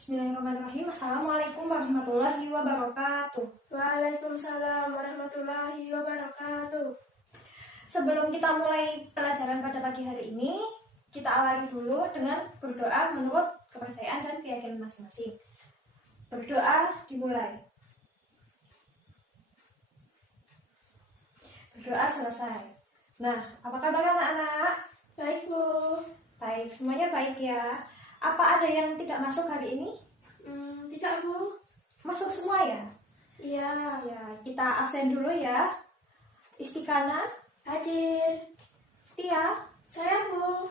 Bismillahirrahmanirrahim. Assalamualaikum warahmatullahi wabarakatuh. Waalaikumsalam warahmatullahi wabarakatuh. Sebelum kita mulai pelajaran pada pagi hari ini, kita awali dulu dengan berdoa menurut kepercayaan dan keyakinan masing-masing. Berdoa dimulai. Berdoa selesai. Nah, apa kabar anak-anak? Baik, Bu. Baik, semuanya baik ya. Apa ada yang tidak masuk hari ini? Tidak, Bu. Masuk semua ya? Iya. Ya, kita absen dulu ya. Istikana, Hadir. Tia, Saya, Bu.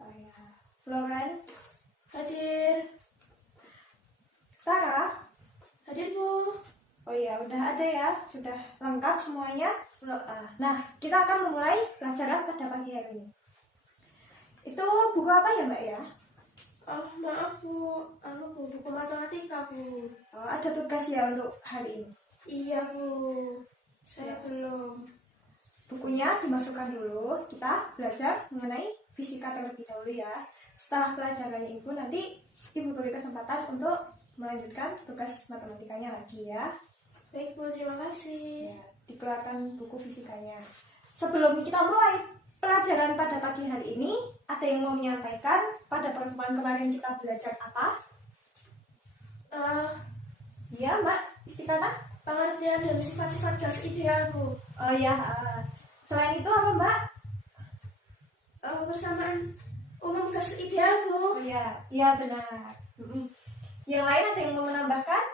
oh ya, Florence, Hadir. Tara. Hadir, Bu. Oh ya, udah ada ya, sudah lengkap semuanya. Nah, kita akan memulai pelajaran pada pagi hari ini. Itu buku apa ya, Mbak ya? Oh, maaf, Bu. Buku matematika, Bu. Oh, ada tugas ya untuk hari ini. Iya, Bu. Saya belum. Bukunya dimasukkan dulu, kita belajar mengenai fisika terlebih dahulu ya. Setelah pelajarannya Ibu, nanti Ibu beri kesempatan untuk melanjutkan tugas matematikanya lagi ya. Baik, Bu. Terima kasih. Ya, dikeluarkan buku fisikanya. Sebelum kita mulai pelajaran pada pagi hari ini, ada yang mau menyampaikan pada pertemuan kemarin kita belajar apa? Ya, Mbak Istikana? Pengertian dan sifat-sifat gas ideal, Bu. Oh ya, selain itu apa, Mbak? Persamaan umum gas ideal, Bu. Oh ya, iya benar. Yang lain ada yang mau menambahkan?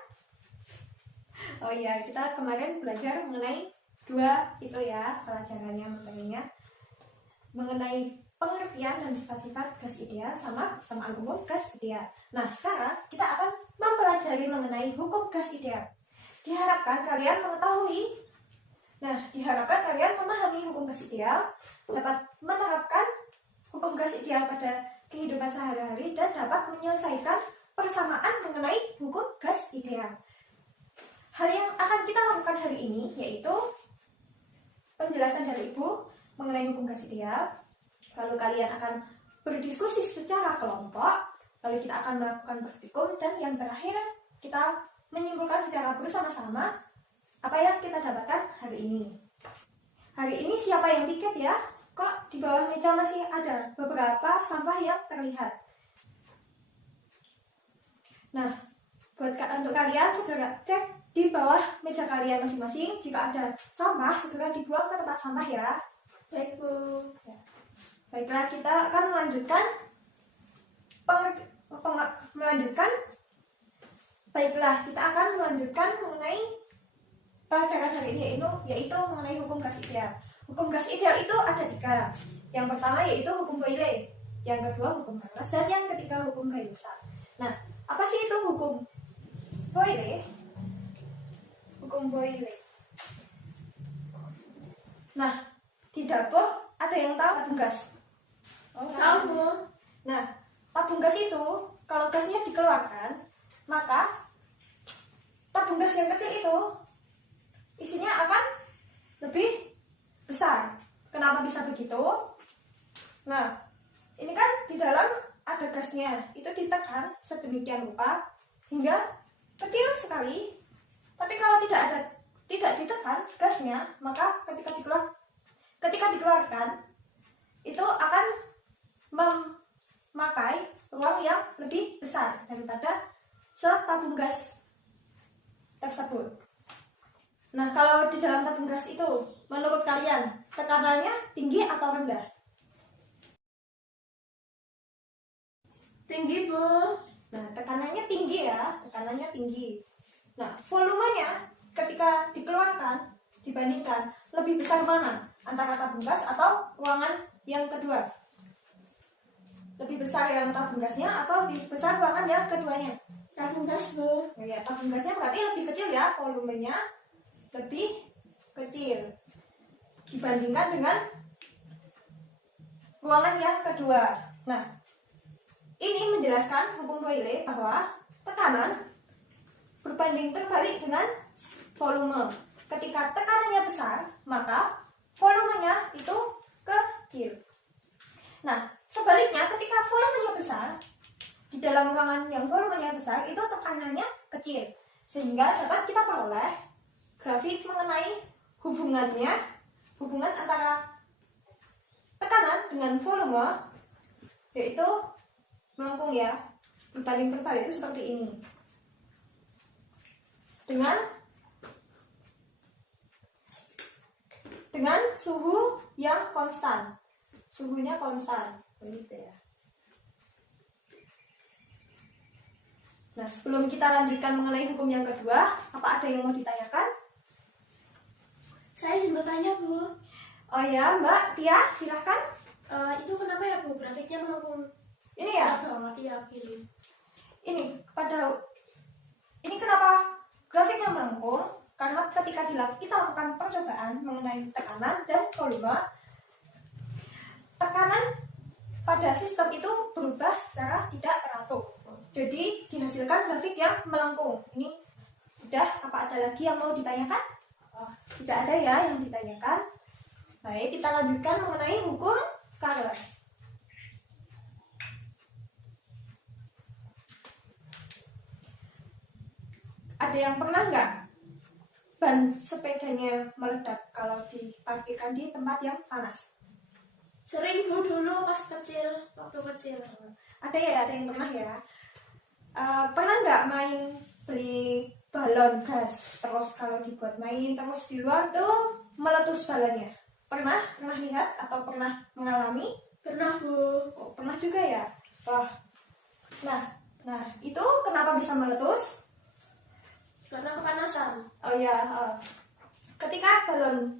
Oh ya, kita kemarin belajar mengenai dua itu ya pelajarannya, materinya mengenai pengertian dan sifat-sifat gas ideal sama persamaan umum gas ideal. Nah, sekarang kita akan mempelajari mengenai hukum gas ideal. Diharapkan kalian memahami hukum gas ideal, dapat menerapkan hukum gas ideal pada kehidupan sehari-hari dan dapat menyelesaikan persamaan mengenai hukum gas ideal. Hal yang akan kita lakukan hari ini yaitu penjelasan dari Ibu mengenai hukum gas ideal. Lalu kalian akan berdiskusi secara kelompok. Lalu kita akan melakukan praktikum dan yang terakhir kita menyimpulkan secara bersama-sama apa yang kita dapatkan hari ini. Hari ini siapa yang piket ya? Kok di bawah meja masih ada beberapa sampah yang terlihat? Nah, untuk kalian segera cek di bawah meja kalian masing-masing. Jika ada sampah, segera dibuang ke tempat sampah ya. Baik, Bu. Ya. Baiklah, kita akan melanjutkan mengenai pelajaran hari ini yaitu mengenai hukum gas ideal. Hukum gas ideal itu ada 3. Yang pertama yaitu hukum Boyle, yang kedua hukum Pareto, dan yang ketiga hukum Gay-Lussac. Nah, apa sih itu hukum Boyle? Hukum Boyle. Nah, di dapur ada yang tahu tabung gas? Tahu, Bu. Nah, tabung gas itu kalau gasnya dikeluarkan, maka tabung gas yang kecil itu isinya akan lebih besar. Kenapa bisa begitu? Nah, ini kan di dalam ada gasnya, itu ditekan sedemikian rupa hingga kecil sekali. Tapi kalau tidak ditekan gasnya, maka ketika dikeluarkan itu akan memakai ruang yang lebih besar daripada setabung gas tersebut. Nah, kalau di dalam tabung gas itu, menurut kalian tekanannya tinggi atau rendah? Tinggi, Bu. Nah, tekanannya tinggi ya, tekanannya tinggi. Nah, volumenya ketika dikeluarkan dibandingkan lebih besar mana? Antara tabung gas atau ruangan yang kedua? Lebih besar yang tabung gasnya atau lebih besar ruangan yang keduanya? Tabung gas, Bu. Ya, tabung gasnya berarti lebih kecil ya, volumenya lebih kecil dibandingkan dengan ruangan yang kedua. Nah, ini menjelaskan hukum Boyle bahwa tekanan berbanding terbalik dengan volume. Ketika tekanannya besar, maka volumenya itu kecil. Nah, sebaliknya ketika volumenya besar, di dalam ruangan yang volumenya besar itu tekanannya kecil, sehingga dapat kita peroleh grafik mengenai hubungan antara tekanan dengan volume, yaitu melengkung ya, berbanding terbalik itu seperti ini. Dengan suhu yang konstan, suhunya konstan, begitu ya. Nah, sebelum kita lanjutkan mengenai hukum yang kedua, apa ada yang mau ditanyakan? Saya ingin bertanya, Bu. Oh ya, Mbak Tia, silahkan. Itu kenapa ya, Bu? Grafiknya melengkung. Ini ya, Iya, pilih. ini kenapa grafiknya melengkung? Karena ketika kita lakukan percobaan mengenai tekanan dan volume, tekanan pada sistem itu berubah secara tidak teratur. Jadi dihasilkan grafik yang melengkung. Ini sudah, apa ada lagi yang mau ditanyakan? Oh, tidak ada ya yang ditanyakan. Baik, kita lanjutkan mengenai hukum Carlos. Ada yang pernah nggak ban sepedanya meledak kalau diparkirkan di tempat yang panas? Sering, Bu, dulu pas kecil, waktu kecil. Ada ya, ada yang pernah ya. Pernah nggak main beli balon gas, terus kalau dibuat main terus di luar tuh meletus balonnya? Pernah lihat atau pernah mengalami? Pernah, Bu. Oh, pernah juga ya. Wah, nah itu kenapa bisa meletus? Karena kepanasan. Oh ya, ketika balon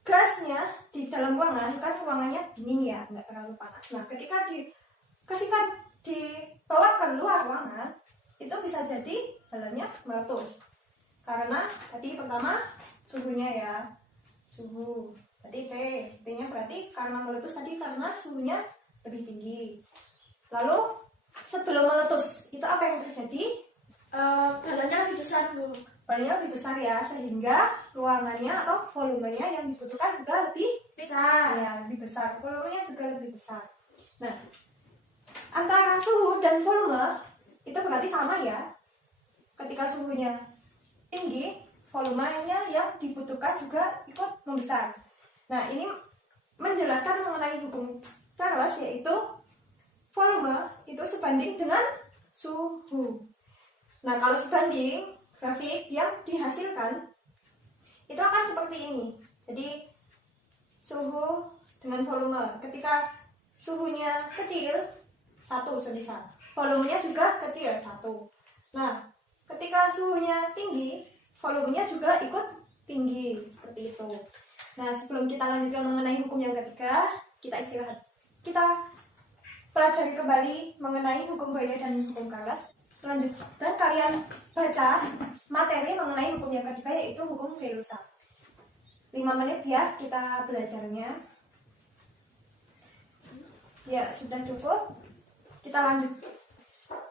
gasnya di dalam ruangan, kan ruangannya dingin ya, nggak terlalu panas. Nah, ketika dibawa ke luar ruangan, itu bisa jadi balonnya meletus. Karena tadi pertama suhunya ya, suhu. Tadi P-nya berarti karena meletus tadi karena suhunya lebih tinggi. Lalu sebelum meletus, itu apa yang terjadi? Balonnya lebih besar, Bu. Balonnya lebih besar ya, sehingga ruangannya atau volumenya yang dibutuhkan juga lebih Besar. ya, lebih besar. Volumenya juga lebih besar. Nah, antara suhu dan volume itu berarti sama ya. Ketika suhunya tinggi, volumenya yang dibutuhkan juga ikut membesar. Nah, ini menjelaskan mengenai hukum Carlos, yaitu volume itu sebanding dengan suhu. Nah, kalau sebanding, grafik yang dihasilkan itu akan seperti ini. Jadi suhu dengan volume. Ketika suhunya kecil, 1 semisal, volumenya juga kecil, 1. Nah, ketika suhunya tinggi, volumenya juga ikut tinggi, seperti itu. Nah, sebelum kita lanjutkan mengenai hukum yang ketiga, kita istirahat. Kita pelajari kembali mengenai hukum Boyle dan hukum Carlos. Lanjutkan kalian baca materi mengenai hukum yang ketiga, yaitu hukum Gay-Lussac. 5 menit ya kita belajarnya. Ya, sudah cukup. Kita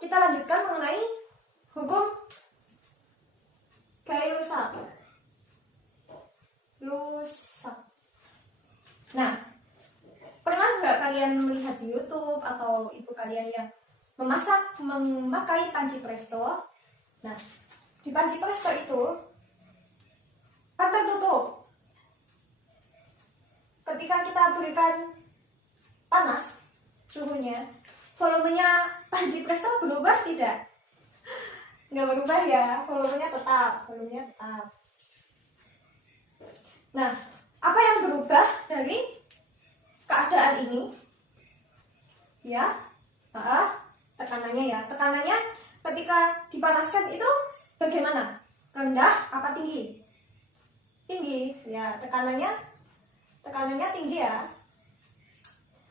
lanjutkan mengenai hukum Gay-Lussac. Nah, pernah nggak kalian melihat di YouTube atau ibu kalian yang memakai panci presto? Nah, di panci presto itu kan tertutup. Ketika kita berikan panas suhunya, volumenya panci presto berubah tidak? Nggak berubah ya, volumenya tetap. Nah, apa yang berubah dari keadaan ini? Ya, tekanannya ya. Tekanannya ketika dipanaskan itu bagaimana? Rendah apa tinggi? Tinggi. Ya, tekanannya tinggi ya.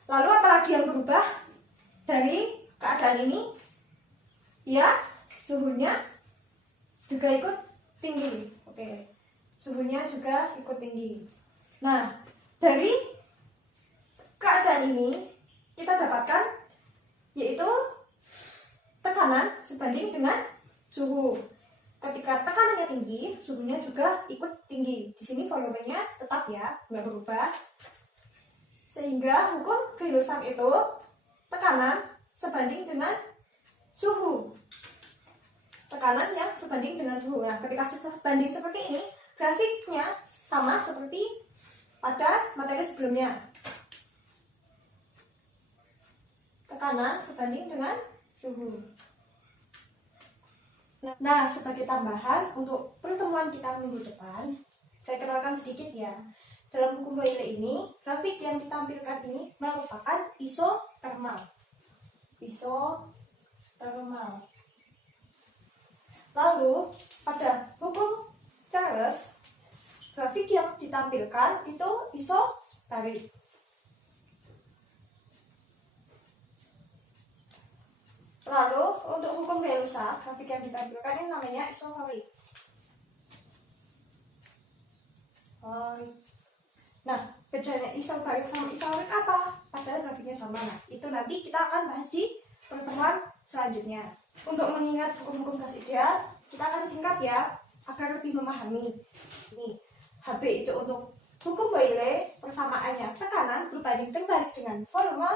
Lalu apalagi yang berubah dari keadaan ini? Ya, suhunya juga ikut tinggi. Oke. Suhunya juga ikut tinggi. Nah, dari keadaan ini kita dapatkan yaitu tekanan sebanding dengan suhu. Ketika tekanannya tinggi, suhunya juga ikut tinggi. Di sini volumenya tetap ya, nggak berubah. Sehingga hukum Gay-Lussac itu tekanan sebanding dengan suhu. Tekanan yang sebanding dengan suhu. Nah, ketika sebanding seperti ini, grafiknya sama seperti pada materi sebelumnya. Tekanan sebanding dengan suhu. Nah, sebagai tambahan untuk pertemuan kita minggu depan, saya kenalkan sedikit ya. Dalam hukum Boyle ini, grafik yang ditampilkan ini merupakan isotermal. Isotermal. Lalu, pada hukum Charles, grafik yang ditampilkan itu isobarik. Lalu, untuk hukum Gay-Lussac, grafik yang ditampilkan ini namanya isobarik. Nah, bedanya isobarik sama isobarik apa? Padahal grafiknya sama. Nah, itu nanti kita akan bahas di pertemuan selanjutnya. Untuk mengingat hukum-hukum gas ideal, kita akan singkat ya, agar lebih memahami. Ini, HB itu untuk hukum Boyle, persamaannya tekanan berbanding terbalik dengan volume,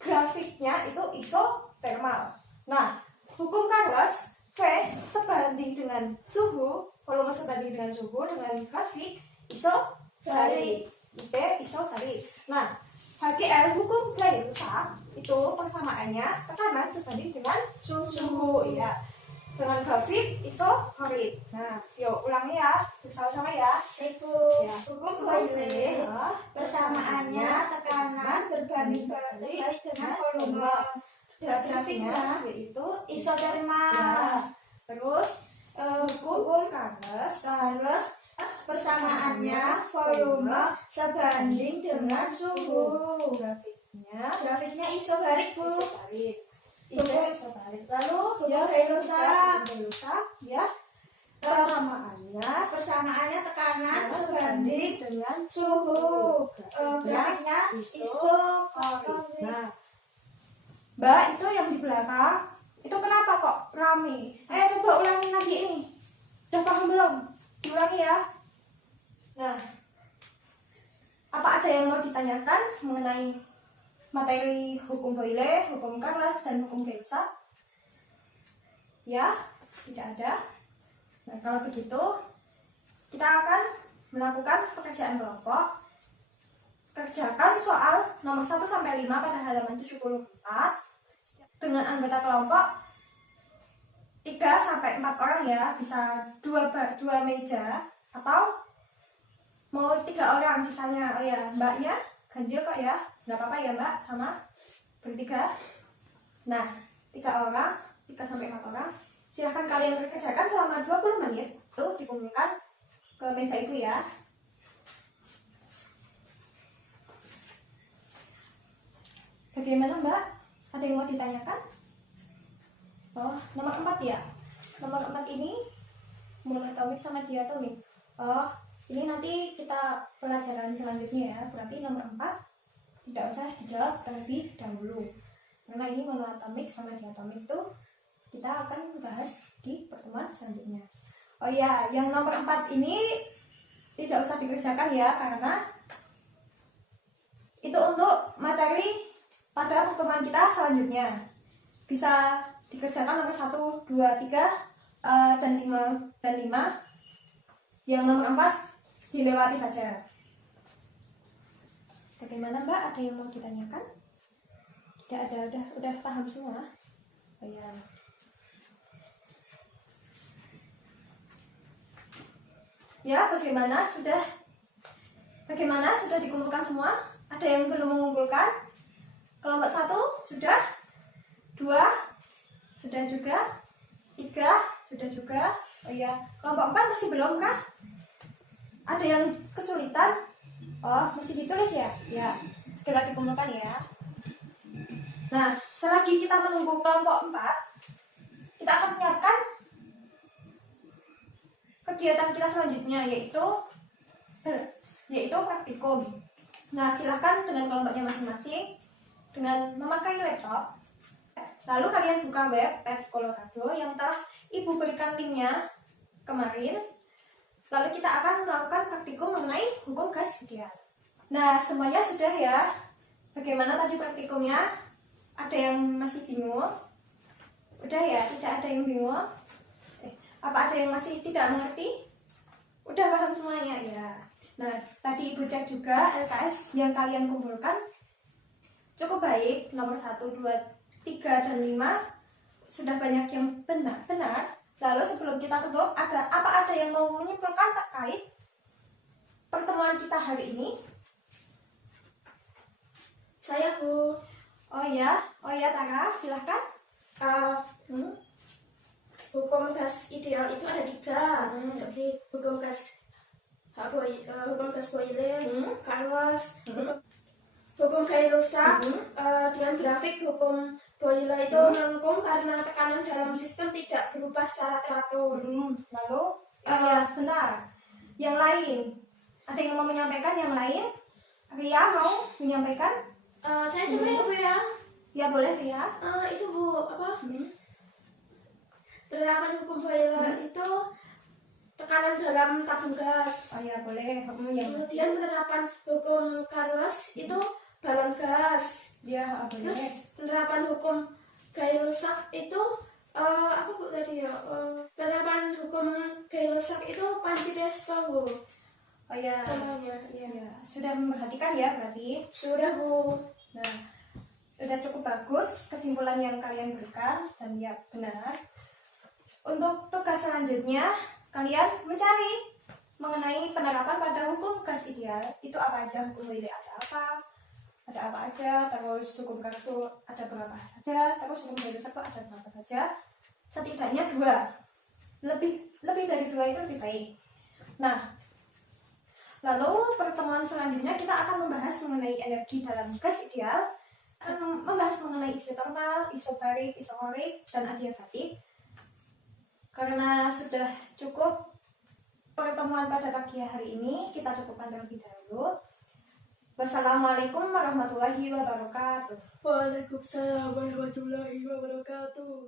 grafiknya itu isotermal. Nah, hukum Charles, V sebanding dengan suhu, volume sebanding dengan suhu dengan grafik isobarik. IP isobarik. Nah, HGL hukum Gay-Lussac itu persamaannya tekanan sebanding dengan suhu ya. Dengan grafik isobarik. Nah, yuk ulangi ya, bersama-sama ya. Itu Ya. hukum Boyle, persamaannya tekanan berbanding terbalik dengan volume. Grafiknya yaitu isotermal. ya. Terus hukum Charles Persamaannya volume sebanding dengan suhu. grafiknya isobarik, Bu. isobarik. Isobarik. Lalu Hukum Gay-Lussac, ya. persamaannya tekanan sebanding dengan suhu. Grafiknya isobarik. Nah, Mbak, itu yang di belakang itu kenapa kok rame? Saya coba ulangi lagi ini. Udah paham belum? Diulangi ya. Nah, apa ada yang mau ditanyakan mengenai materi hukum Boyle, hukum Charles, dan hukum Gay-Lussac? Ya, tidak ada. Nah, kalau begitu, kita akan melakukan pekerjaan kelompok. Kerjakan soal nomor 1-5 pada halaman 74 dengan anggota kelompok 3-4 orang ya, bisa dua meja atau mau 3 orang sisanya. Oh ya, mbaknya ganjil kok ya, nggak apa-apa ya mbak, sama bertiga. Nah, 3 orang, 3-4 orang, silahkan kalian kerjakan selama 20 menit, tuh dikumpulkan ke meja itu ya. Bagaimana mbak? Ada yang mau ditanyakan? Oh, nomor 4 ya? Nomor 4 ini monoatomik sama diatomik. Oh, ini nanti kita pelajaran selanjutnya ya. Berarti nomor 4 tidak usah dijawab terlebih dahulu. Karena ini monoatomik sama diatomik itu kita akan bahas di pertemuan selanjutnya. Oh ya, yang nomor 4 ini tidak usah dikerjakan ya, karena itu untuk materi pada pertemuan kita selanjutnya. Bisa dikerjakan nomor 1, 2, 3, dan 5. Yang nomor 4 dilewati saja. Bagaimana mbak? Ada yang mau ditanyakan? Tidak ada, udah paham semua. Oh ya. Ya, bagaimana? Sudah dikumpulkan semua? Ada yang belum mengumpulkan? Kelompok 1 sudah, 2 sudah juga, 3 sudah juga. Oh iya, kelompok 4 masih belum kah? Ada yang kesulitan? Oh, masih ditulis ya? Ya, segera dikumpulkan ya. Nah, selagi kita menunggu kelompok 4, kita akan menyiapkan kegiatan kita selanjutnya, yaitu praktikum. Nah, silahkan dengan kelompoknya masing-masing dengan memakai laptop. Lalu kalian buka web Pet Colorado yang telah ibu berikan linknya kemarin. Lalu kita akan melakukan praktikum mengenai hukum gas ideal. Nah, semuanya sudah ya. Bagaimana tadi praktikumnya? ada yang masih bingung? Udah ya, tidak ada yang bingung? Apa ada yang masih tidak mengerti? Udah paham semuanya ya. Nah, tadi Ibu cek juga LKS yang kalian kumpulkan cukup baik, nomor 1, 2, 3, dan 5 sudah banyak yang benar. Lalu sebelum kita tutup, ada yang mau menyimpulkan terkait pertemuan kita hari ini? Saya Bu. Oh ya, Tara, silahkan. Hukum gas ideal itu ada 3, seperti hukum gas boiler, Carlos, hukum gaya rusak. Dengan grafik hukum boiler itu melengkung karena tekanan dalam sistem tidak berubah secara teratur. Lalu, bentar. Yang lain, ada yang mau menyampaikan yang lain? Ria mau menyampaikan? Saya coba ya Bu ya. Ya boleh Ria. Itu Bu penerapan hukum boiler itu tekanan dalam tabung gas. Oh ya boleh. Kemudian penerapan hukum Carlos itu balon gas. Ya boleh. Terus penerapan hukum gaya rusak itu apa Bu tadi ya? Penerapan hukum gaya rusak itu panci resto Bu. Oh ya. Contohnya, iya. Ya, sudah memperhatikan ya berarti. Sudah Bu. Nah, sudah cukup bagus kesimpulan yang kalian berikan dan ya benar. Untuk tugas selanjutnya, kalian mencari mengenai penerapan pada hukum gas ideal. Itu apa aja, hukum boiler ada apa aja, terus hukum kartu ada berapa saja, terus hukum gaya rusak itu ada berapa saja. Setidaknya 2. Lebih dari 2 itu lebih baik. Nah, lalu pertemuan selanjutnya kita akan membahas mengenai energi dalam gas ideal, membahas mengenai isotermal, isobarik, isokorik, dan adiabatik. Karena sudah cukup pertemuan pada pagi hari ini, kita cukupkan terlebih dahulu. Wassalamualaikum warahmatullahi wabarakatuh. Waalaikumsalam warahmatullahi wabarakatuh.